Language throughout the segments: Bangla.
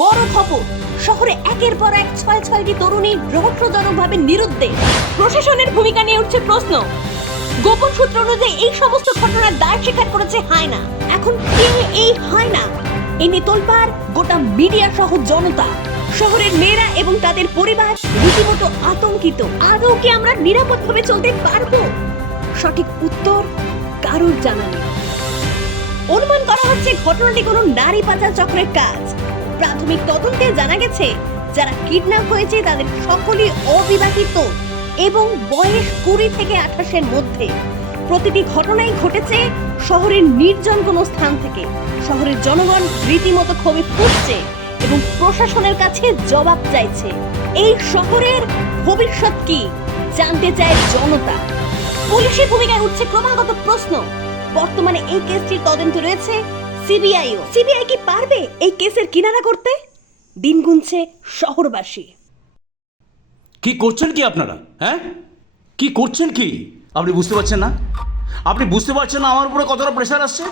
বড় খবর, শহরে একের পর এক ছয়টি তরুণী রহস্যজনকভাবে নিরুদ্দেশ। প্রশাসনের ভূমিকা নিয়ে উঠছে প্রশ্ন। গোপন সূত্র অনুযায়ী এই সমস্ত ঘটনার দায় স্বীকার করেছে হায়না। এখন কে এই হায়না? এ নিয়ে তোলপাড় গোটা মিডিয়া সহ জনতা। শহরের মেয়েরা এবং তাদের পরিবার রীতিমতো আতঙ্কিত। আদৌ কি আমরা নিরাপদভাবে চলতে পারবো? সঠিক উত্তর কারোর জানা নেই। অনুমান করা হচ্ছে ঘটনাটি কোনো নারী পাচার চক্রের কাজ। প্রাথমিক তদন্তে জানা গেছে যারা কিডন্যাপ হয়েছে তাদের সকলেই অবিবাহিত এবং বয়স 20 থেকে 28-এর মধ্যে। প্রতিটি ঘটনাই ঘটেছে শহরের নির্জন কোনো স্থান থেকে। শহরের জনগণ রীতিমতো ক্ষোভে ফুঁসছে এবং প্রশাসনের কাছে জবাব চাইছে। এই শহরের ভবিষ্যৎ কি জানতে চায় জনতা। পুলিশের ভূমিকায় উঠছে ক্রমাগত প্রশ্ন। বর্তমানে এই কেসটির তদন্ত রয়েছে সিবিআইও। সিবিআই কি পারবে এই কেসের কিনারা করতে? দিন গুনছে শহরবাসী। কি করছেন কি আপনারা? হ্যাঁ, কি করছেন কি? আপনি বুঝতে পারছেন না? আপনি বুঝতে পারছেন না আমার উপরে কতটা প্রেশার আসছে?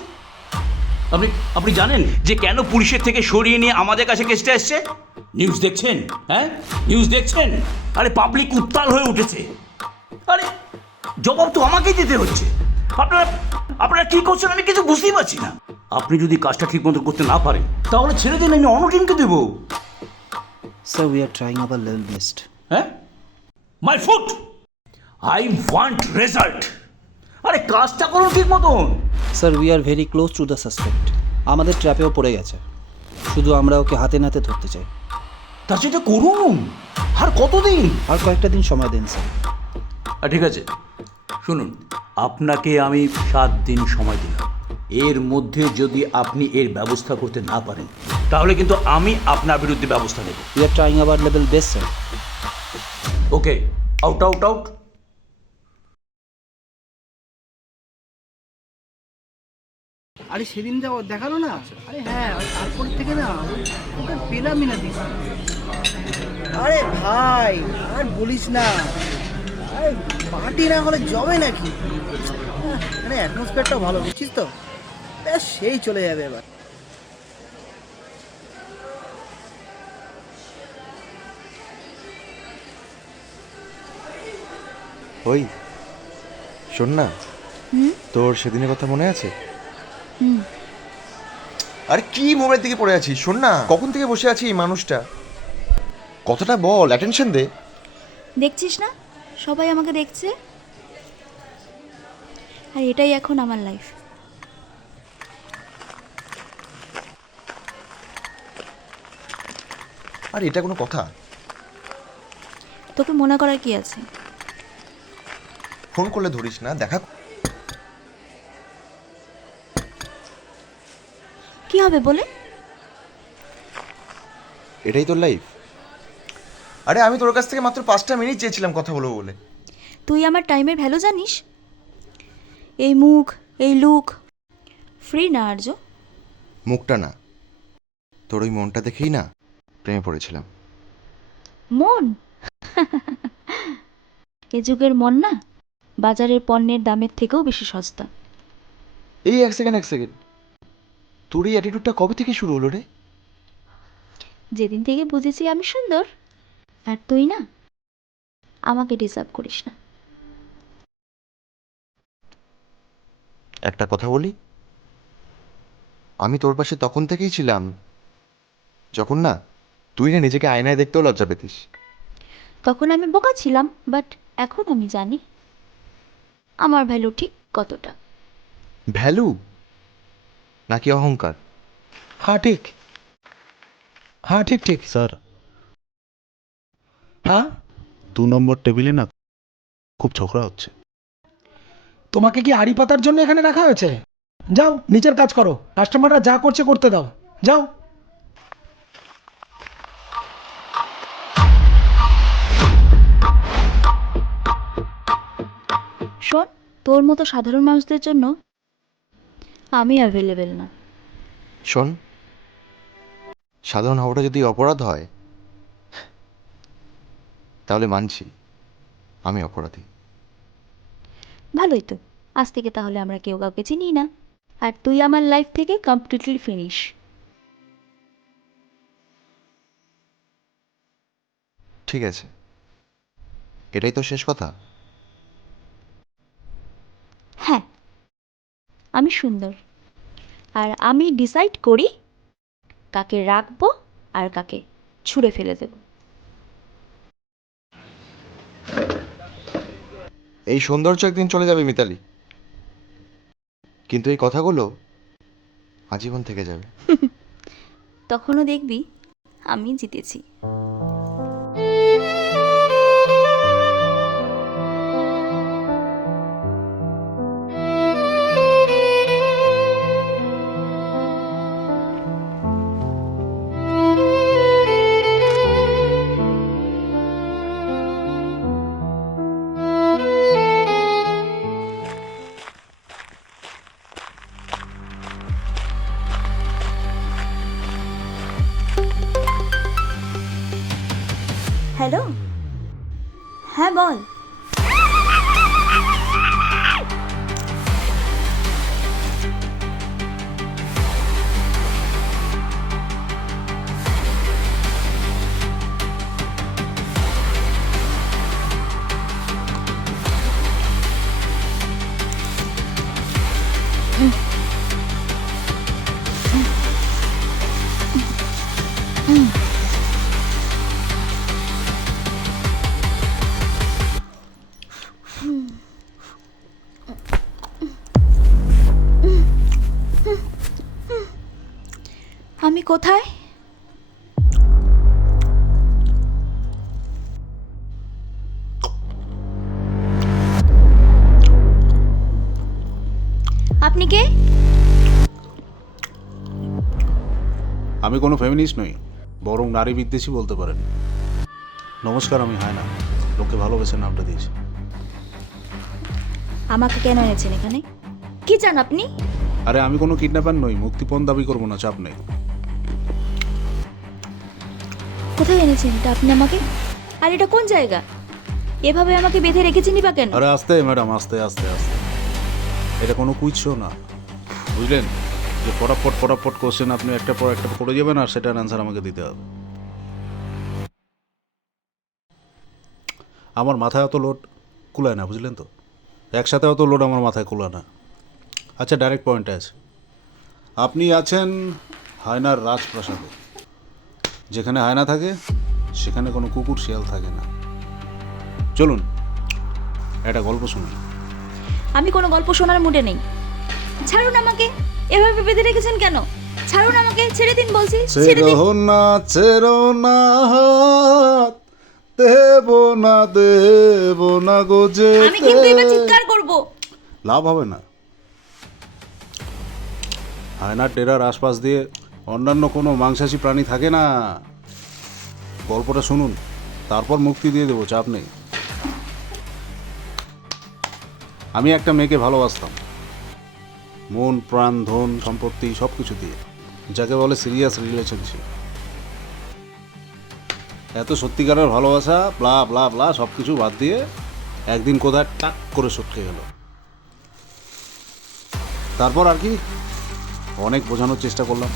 আপনি জানেন যে কেন পুলিশের থেকে সরিয়ে নিয়ে আমাদের কাছে কেসটা এসছে? নিউজ দেখছেন? হ্যাঁ, নিউজ দেখছেন? আরে পাবলিক উত্তাল হয়ে উঠেছে। আরে জবাব তো আমাকেই দিতে হচ্ছে। আপনারা কি করছেন আমি কিছু বুঝতেই পারছি না। আপনি যদি কাজটা ঠিক মতো করতে না পারেন তাহলে ছেড়ে দিন, আমি অন্য টিমকে দেবো। Sir, we are trying our level best. হ্যাঁ, my foot, I want result. আরে কাজটা করুন ঠিক মতন। Sir, we are very close to the suspect. আমাদের ট্র্যাপেও পড়ে গেছে, শুধু আমরা ওকে হাতে নাতে ধরতে চাই। তার সাথে করুন। আর কতদিন? আর কয়েকটা দিন সময় দিন স্যার। ঠিক আছে, শুনুন, আপনাকে আমি 7 দিন সময় দিলাম। এর মধ্যে যদি আপনি এর ব্যবস্থা করতে না পারেন তাহলে কিন্তু আমি আপনার বিরুদ্ধে ব্যবস্থা নেব। We are trying our level best, sir. Okay, out out out. আরে সেদিন যা দেখালো না, আরে হ্যাঁ, তারপর থেকে না ওকে পেলামই না দিস। আরে ভাই আর বলিস না, আরে পার্টি না হলে জমে নাকি? মানে অ্যাটমসফিয়ারটা ভালো, বুঝছিস তো? ব্যাস সেই চলে যাবে এবার। ওই শোন না, তোর সেদিনের কথা মনে আছে? আরে কি মোবাইল থেকে পড়ে আছিস? শোন না, কখন থেকে বসে আছি এই মানুষটা, কথাটা বল, অ্যাটেনশন দে। দেখছিস না সবাই আমাকে দেখছে, আর এটাই এখন আমার লাইফ। আর এটা কোনো কথা? তোকে মনে করার কি আছে? ফোন করলে ধরিস না, দেখা। কি হবে বলে? এটাই তোর লাইফ? আরে আমি তোর কাছ থেকে মাত্র 5টা মিনিট চেয়েছিলাম কথা বলবো বলে। তুই আমার টাইমের ভ্যালু জানিস? এই মুখ, এই লুক ফ্রি না আর্য। মুখটা না, তোর ওই মনটা দেখেই না প্রেমে পড়েছিলাম। মন? এ যুগের মন না বাজারের পণ্যের দামের থেকেও বেশি সস্তা। এই এক সেকেন্ড, তোর এই অ্যাটিটিউডটা কবে থেকে শুরু হলো রে? যেদিন থেকে বুঝেছি আমি সুন্দর, আর তুই না আমাকে ডিসার্ভ করিস না। একটা কথা বলি, আমি তোর পাশে তখন থেকেই ছিলাম যখন না তুই না নিজেকে আয়নায় দেখতেও লজ্জা পেতিস। তখন আমি বোকা ছিলাম, বাট এখন আমি জানি আমার ভ্যালু ঠিক কতটা। ভ্যালু নাকি অহংকার? হ্যাঁ ঠিক, হ্যাঁ ঠিক ঠিক। স্যার, হ্যাঁ 2 নম্বর টেবিলে না খুব ঝগড়া হচ্ছে। তোমাকে কি আড়ি পাতার জন্য এখানে রাখা হয়েছে? যাও নিচের কাজ করো, কাস্টমাররা যা করছে করতে দাও, যাও। শোন, তোর মতো সাধারণ মানুষদের জন্য আমি অ্যাভেলেবেল না। শোন, সাধারণ হওয়াটা যদি অপরাধ হয় তাহলে মানছি আমি অপরাধী। ভালোই তো, আজ থেকে তাহলে আমরা কেউ কাউকে চিনি না, আর তুই আমার লাইফ থেকে কমপ্লিটলি ফিনিশ। ঠিক আছে, এটাই তো শেষ কথা। হ্যাঁ, আমি সুন্দর, আর আমি ডিসাইড করি কাকে রাখবো আর কাকে ছুঁড়ে ফেলে দেব। এই সৌন্দর্য একদিন চলে যাবে মিতালি, কিন্তু এই কথাগুলো আজীবন থেকে যাবে। তখনও দেখবি আমি জিতেছি। হ্যালো, হ্যাঁ বল। আমি কোথায়? আপনি কে? আমি কোনো ফেমিনিস্ট নই, বরং নারী বিদ্বেষী বলতে পারেন। নমস্কার, আমি হায়না, লোকে ভালোবেসে নামটা দিয়েছি। আমাকে কেন এনেছেন এখানে? কি চান আপনি? আরে আমি কোনো কিডন্যাপার নই, মুক্তিপণ দাবি করবো না, চাপ নেই। কোথায় এনেছেন এটা আপনি আমাকে? আর এটা কোন জায়গা? এভাবে আমাকে বেঁধে রেখেছেনই বা কেন? আরে আস্তে ম্যাডাম, আস্তে আস্তে আস্তে। এটা কোনো কুইজ শো না, বুঝলেন? যে ফটাফট কোশ্চেন আপনি একটা পর একটা করে যাবেন আর সেটার অ্যান্সার আমাকে দিতে হবে। আমার মাথায় অত লোড কুলায় না, বুঝলেন তো? একসাথে অত লোড আমার মাথায় কুলায় না। আচ্ছা, ডাইরেক্ট পয়েন্টে আছে। আপনি আছেন হায়নার রাজপ্রাসাদে। যেখানে হায়না থাকে সেখানে কোনো কুকুর শিয়াল থাকে না। চলুন একটা গল্প শুনুন। আমি কোনো গল্প শোনার মুডে নেই। ছাড়ুন আমাকে, এভাবে বেঁধে রেখেছেন কেন? ছাড়ুন আমাকে, ছেড়ে দিন বলছি, ছেড়ে দিন। ছেড়ো না হাত, দেব না গো যে। আমি কিন্তু এবার চিৎকার করব। লাভ হবে না। হায়নার ডেরার আশপাশ দিয়ে অন্যান্য কোনো মাংসাশী প্রাণী থাকে না। গল্পটা শুনুন, তারপর মুক্তি দিয়ে দেবো, চাপ নেই। আমি একটা মেয়েকে ভালোবাসতাম, মন প্রাণ ধন সম্পত্তি সব কিছু দিয়ে, যাকে বলে সিরিয়াস রিলেশনশিপ। এত সত্যিকারের ভালোবাসা ব্লা ব্লা ব্লা সব কিছু বাদ দিয়ে একদিন কোথায় টাক করে সটকে গেল। তারপর আর কি অনেক বোঝানোর চেষ্টা করলাম,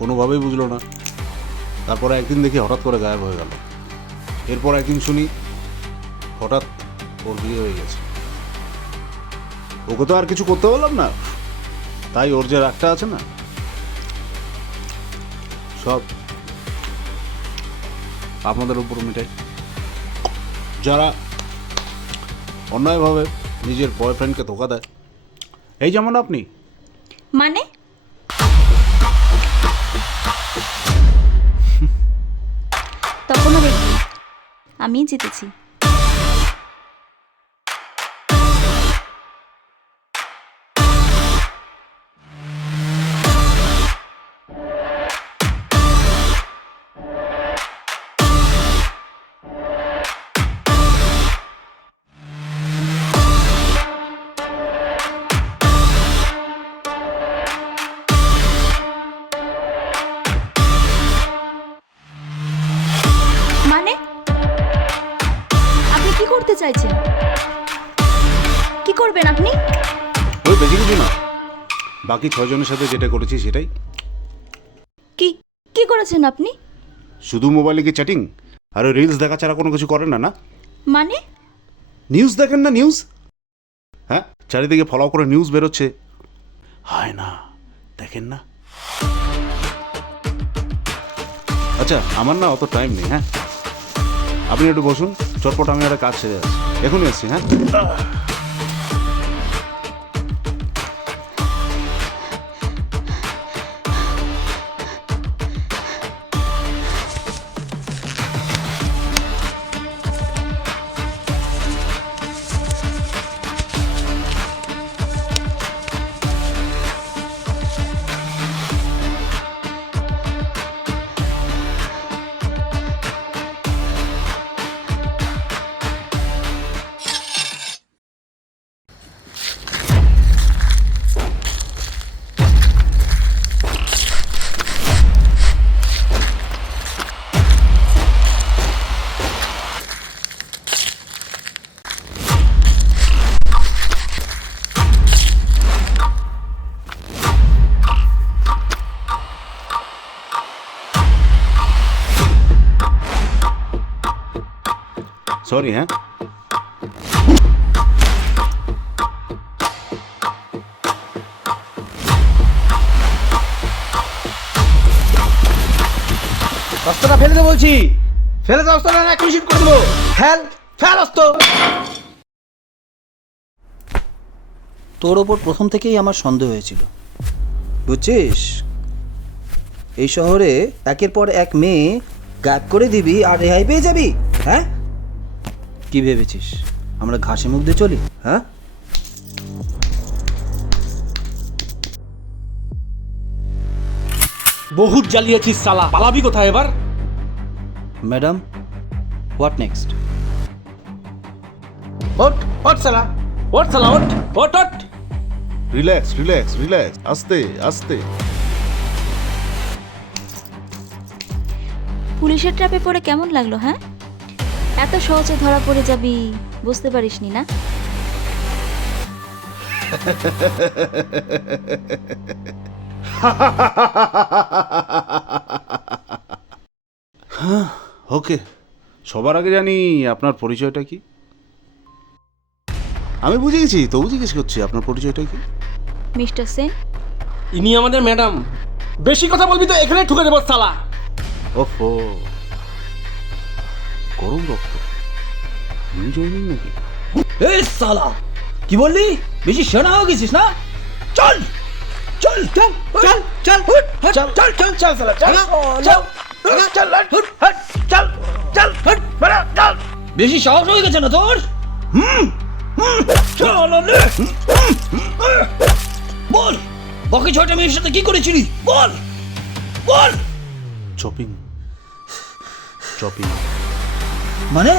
কোনোভাবেই বুঝলো না। তারপরে একদিন দেখি হঠাৎ করে গায়েব হয়ে গেল। এরপর একদিন শুনি হঠাৎ ওর বিয়ে হয়ে গেছে। ওকে তো আর কিছু করতে বললাম না, তাই ওর যে রাগটা আছে না সব আপনাদের উপর মিটাই। যারা অন্যায়ভাবে নিজের বয়ফ্রেন্ডকে ধোকা দেয়, এই যেমন আপনি। মানে তখনও দেখবি আমি জিতেছি। মানে আপনি কি করতে চাইছেন? কি করবেন আপনি? ওই বেশি কিছু না, বাকি 6 জনের সাথে যেটা করেছি সেটাই। কি কি করেছেন আপনি? শুধু মোবাইলে কি চ্যাটিং আর ওই রিলস দেখা ছাড়া কোনো কিছু করেন না? না, মানে নিউজ দেখেন না? নিউজ, হ্যাঁ, চারিদিকে ফলো করে নিউজ বেরোচ্ছে, হয় না? দেখেন না? আচ্ছা, আমার না অত টাইম নেই। হ্যাঁ, আপনি একটু বসুন, চটপট আমি একটা কাজ সেরে আছি, এখনই আসছি। হ্যাঁ, সরি। হ্যাঁ, অস্ত্রটা ফেলে দে বলছি, ফেলে দে অস্ত্রটা, না এখনই শুট করে দেবো। ফেল অস্ত্র। তোর ওপর প্রথম থেকেই আমার সন্দেহ হয়েছিল, বুঝছিস? এই শহরে একের পর এক মেয়ে গায়েব করে দিবি আর রেহাই পেয়ে যাবি। হ্যাঁ, কি ভেবেছিস আমরা ঘাসে মুখ দিয়ে চলি? হ্যাঁ, বহুত জ্বালিয়েছিস সালা, পালাবি কোথায় এবার? Madam, what next? ওট ওট সালা, ওট সালা, ওট ওট ওট। রিল্যাক্স রিল্যাক্স রিল্যাক্স, আস্তে আস্তে। পুলিশের ট্র্যাপে পড়ে কেমন লাগলো? হ্যাঁ, এত সহজে ধরা পড়ে যাবি বুঝতে পারিসনি না? ওকে, সবার আগে জানি আপনার পরিচয়টা কি? আমি বুঝে গেছি, তবু জিজ্ঞেস করছি আপনার পরিচয়টা কি? মিস্টার সেন। ইনি আমাদের ম্যাডাম। বেশি কথা বলবি তো এখানে ঠুকে দেবো সালা। ওফো, গরম রক্ত, নিউ জয়েনিং নাকি? এই সালা, কি বললি? বেশি সেনা হয়ে গেছিস না? চল চল চল চল চল চল চল চল চল সালা, চল চল চল চল চল চল। বেশি সাহস হয়ে গেছে না তোর? চল বল, বাকি 6টা মেয়ের সাথে কি করেছিলি? বল বল। চপিং চপিং মানে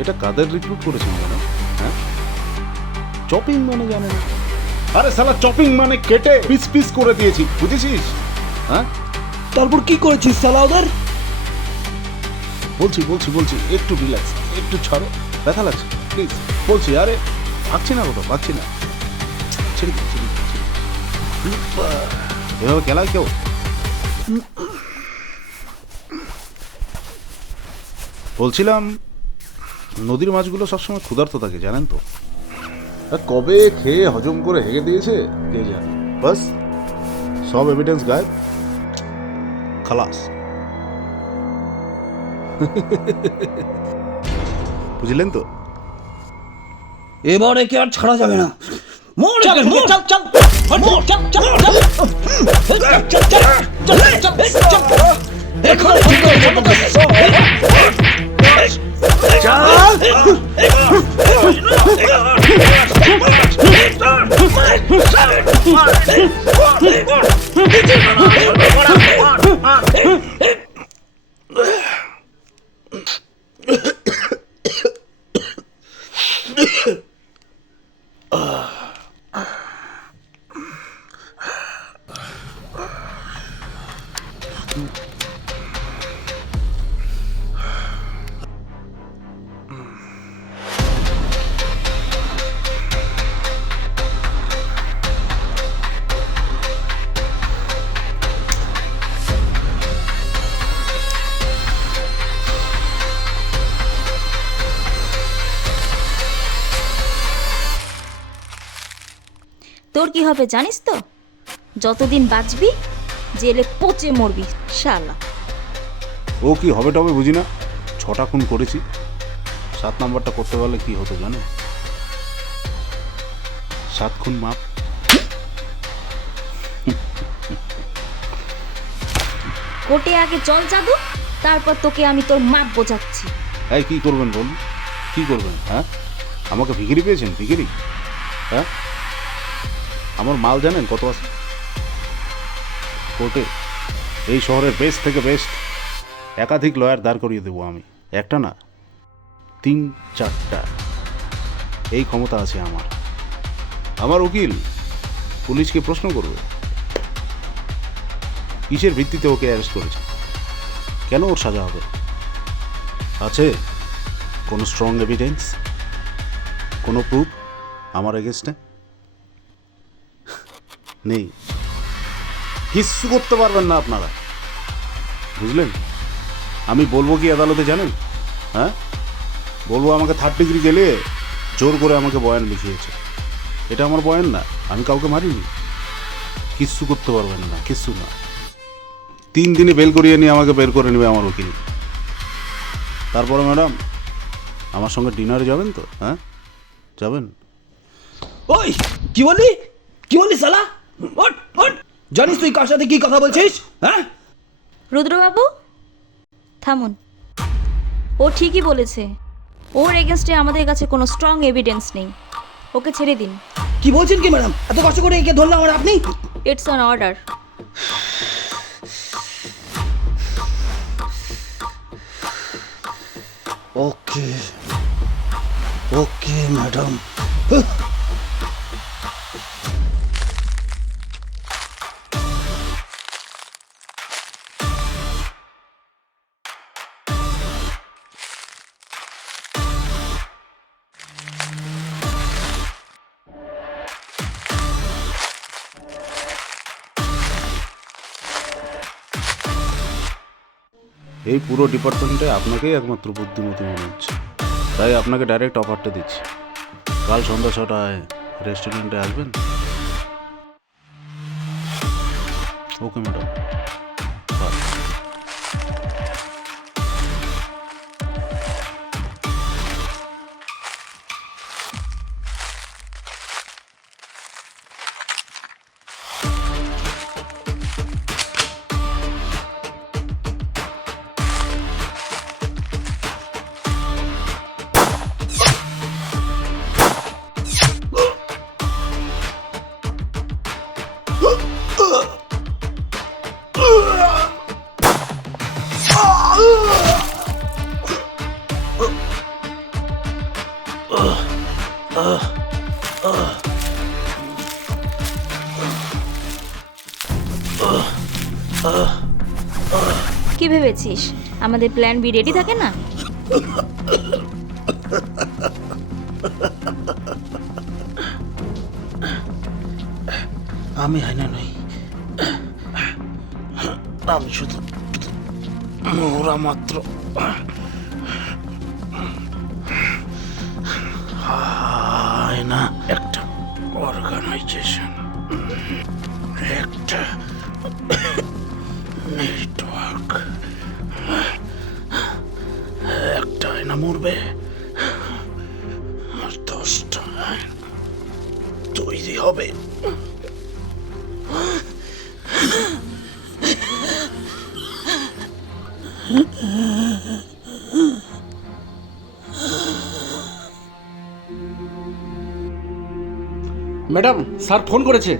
এটা কাদের রিক্রুট করেছেন ম্যাডাম? হ্যাঁ, চপিং মানে জানেন? আরে সালা, চপিং মানে কেটে পিস পিস করে দিয়েছি, বুঝেছিস? হ্যাঁ, তারপর কি করেছিস সালা ওদের? বলছি বলছি বলছি, একটু রিল্যাক্স, একটু ছাড়ো, ব্যথা লাগছে প্লিজ। বলছি, আরে ভাগছি না কোথাও, ভাগছি না, ছেড়ে দিন, ছেড়ে দিন, ছেড়ে দিন। এভাবে খেলায় কেউ? বলছিলাম, নদীর মাছগুলো সবসময় ক্ষুধার্ত থাকে, জানেন তো? আর কবে খেয়ে হজম করে হেগে দিয়েছে কে জানে, বাস সব এভিডেন্স গায়েব। খালাস। বুঝলেন তো? এবারে কি আর ছাড়া যাবে না। তোর কি হবে জানিস তো? যতদিন বাঁচবি জেলে পচে মরবি শালা। ও কি হবে টবে বুঝি না। 6টা খুন করেছি, 7 নাম্বারটা করতে পারলে কি হতো জানো? 7 খুন মাপ। কোর্টে আগে চল জাদু, তারপর তোকে আমি তোর মাপ বোঝাচ্ছি। এই কি করবেন বলুন, কি করবেন? হ্যাঁ, আমাকে ভিখিরি পেয়েছেন? ভিখিরি? হ্যাঁ, আমার মাল জানেন কত আছে কোর্টে? এই শহরের বেস্ট থেকে বেস্ট একাধিক লয়ার দাঁড় করিয়ে দেবো আমি, একটা না 3-4টা। এই ক্ষমতা আছে আমার। আমার উকিল পুলিশকে প্রশ্ন করবে কিসের ভিত্তিতে ওকে অ্যারেস্ট করেছে, কেন ওর সাজা হবে। আছে কোনো স্ট্রং এভিডেন্স, কোনো প্রুফ আমার এগেনস্টে? নেই। কিচ্ছু করতে পারবেন না আপনারা, বুঝলেন? আমি বলবো কি আদালতে জানেন? হ্যাঁ, বলবো আমাকে 3rd ডিগ্রি গেলে জোর করে আমাকে বয়ান লিখিয়েছে। এটা আমার বয়ান না, আমি কাউকে মারিনি। কিচ্ছু করতে পারবেন না, কিচ্ছু না। 3 দিনে বেল করিয়ে নিয়ে আমাকে বের করে নেবে আমার উকিল। তারপরে ম্যাডাম আমার সঙ্গে ডিনারে যাবেন তো? হ্যাঁ যাবেন? ওই কি বললি, কি বললি শালা? ওঠ ওঠ, জানিস তুই কার সাথে কি কথা বলছিস? হ্যাঁ, রুদ্রবাবু থামুন, ও ঠিকই বলেছে। ওর এগেনস্টে আমাদের কাছে কোনো স্ট্রং এভিডেন্স নেই, ওকে ছেড়ে দিন। কি বলছেন কি ম্যাডাম? এত কষ্ট করে একে ধরলাম আর আপনি? It's an order. Okay okay madam. এই পুরো ডিপার্টমেন্টে আপনাকেই একমাত্র বুদ্ধিমতী মনে হচ্ছে, তাই আপনাকে ডাইরেক্ট অফারটা দিচ্ছি। কাল সন্ধ্যা 6টায় রেস্টুরেন্টে আসবেন? Okay madam. কি ভেবেছিস আমাদের প্ল্যান বি রেডি থাকে না? আমি হাইনা নই, আমি শুধু ওরা মাত্র হায়না একটা অর্গানাইজেশন, একটা নেটওয়ার্ক। একটাই না মরবে, 10টা তৈরি হবে। ম্যাডাম, স্যার ফোন করেছে।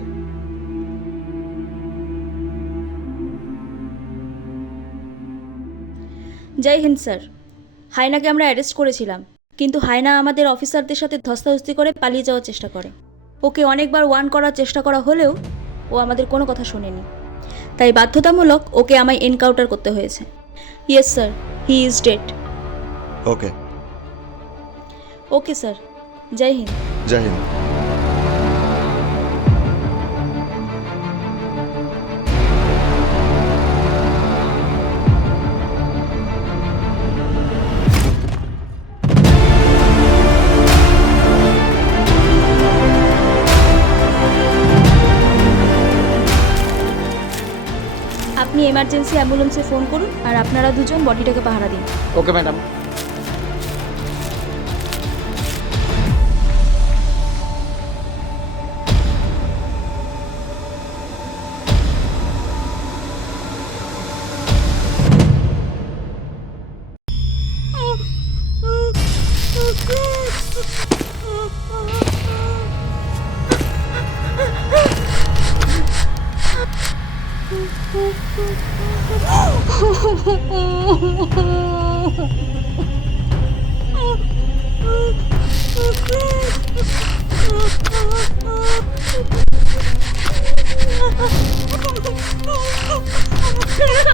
জয় হিন্দ স্যার। হায়নাকে আমরা অ্যারেস্ট করেছিলাম, কিন্তু হায়না আমাদের অফিসারদের সাথে ধস্তাধস্তি করে পালিয়ে যাওয়ার চেষ্টা করে। ওকে অনেকবার ওয়ার্ন করার চেষ্টা করা হলেও ও আমাদের কোনো কথা শোনেনি, তাই বাধ্যতামূলক ওকে আমায় এনকাউন্টার করতে হয়েছে। Yes sir, he is dead. Okay, okay sir, Jai Hind. Jai Hind. আপনি এমার্জেন্সি অ্যাম্বুলেন্সে ফোন করুন আর আপনারা দুজন বডিটাকে পাহারা দিন। Okay madam.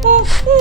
Oh,